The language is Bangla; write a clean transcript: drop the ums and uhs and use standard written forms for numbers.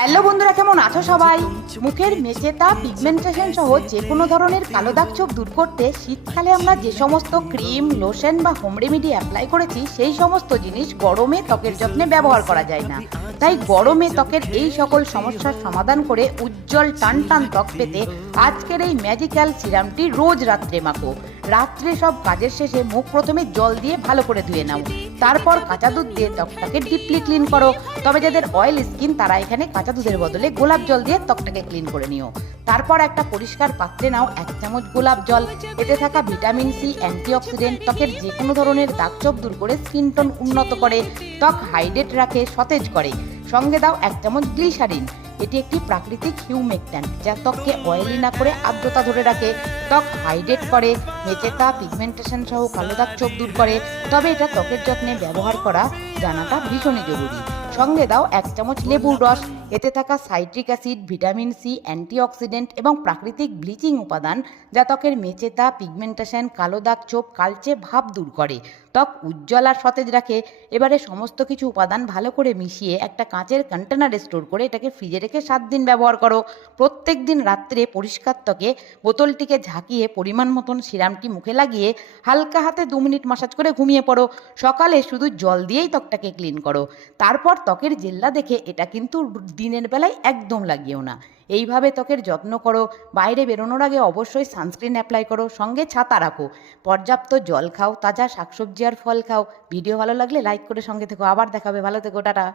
হ্যালো বন্ধুরা, কেমন আছো সবাই? মুখের মেচেতা, পিগমেন্টেশন সহ যে কোনো ধরনের কালো দাগ ছোপ দূর করতে শীতকালে আমরা যে সমস্ত ক্রিম, লোশন বা হোম রেমেডি অ্যাপ্লাই করেছি সেই সমস্ত জিনিস গরমে ত্বকের যত্নে ব্যবহার করা যায় না। তাই গরমে ত্বকের এই সকল সমস্যার সমাধান করে উজ্জ্বল টান টান ত্বক পেতে আজকের এই ম্যাজিক্যাল সিরামটি রোজ রাত্রে মাখো। রাত্রে সব কাজের শেষে মুখ প্রথমে জল দিয়ে ভালো করে ধুয়ে নাও, তারপর কাঁচা দুধ দিয়ে ত্বকটাকে ডিপলি ক্লিন করো। তবে যাদের অয়েল স্কিন তারা এখানে কাঁচা দুধের বদলে গোলাপ জল দিয়ে ত্বকটাকে ক্লিন করে নিও। তারপর একটা পরিষ্কার পাত্রে নাও 1 চামচ গোলাপ জল। এতে থাকা ভিটামিন সি অ্যান্টিঅক্সিডেন্ট ত্বকের যে কোনো ধরনের দাগ ছোপ দূর করে স্কিন টোন উন্নত করে, ত্বক হাইড্রেট রাখে, সতেজ করে। সঙ্গে দাও 1 চামচ গ্লিসারিন। এটি একটি প্রাকৃতিক হিউমেকট্যান্ট যা ত্বককে অয়েলি না করে আর্দ্রতা ধরে রাখে, ত্বক হাইড্রেট করে, মেচেতা, পিগমেন্টেশন সহ কালো দাগ ছোপ দূর করে। তবে এটা ত্বকের যত্নে ব্যবহার করা জানাটা ভীষণই জরুরি। সঙ্গে দাও 1 চামচ লেবুর রস। এতে থাকা citric acid, vitamin C, antioxidant এবং প্রাকৃতিক ব্লিচিং উপাদান যা ত্বকের মেচেতা, পিগমেন্টেশন, কালো দাগ ছোপ, কালচে ভাব দূর করে, ত্বক উজ্জ্বল আর সতেজ রাখে। এবারে সমস্ত কিছু উপাদান ভালো করে মিশিয়ে একটা কাঁচের কন্টেনারে স্টোর করে এটাকে ফ্রিজে রেখে 7 দিন ব্যবহার করো। প্রত্যেক দিন রাত্রে পরিষ্কার ত্বকে বোতলটিকে ঝাঁকিয়ে পরিমাণ মতন সিরামটি মুখে লাগিয়ে হালকা হাতে 2 মিনিট মাসাজ করে ঘুমিয়ে পড়ো। সকালে শুধু জল দিয়েই ত্বকটাকে ক্লিন করো। তারপর ত্বকের জেল্লা দেখে এটা কিন্তু দিনের বেলায় একদম লাগিও না। এইভাবে ত্বকের যত্ন করো। বাইরে বেরোনোর আগে অবশ্যই সানস্ক্রিন অ্যাপ্লাই করো, সঙ্গে ছাতা রাখো, পর্যাপ্ত জল খাও, তাজা শাকসবজি আর ফল খাও। ভিডিও ভালো লাগলে লাইক করে সঙ্গে থেকো। আবার দেখাবে, ভালো থেকো, টাটা।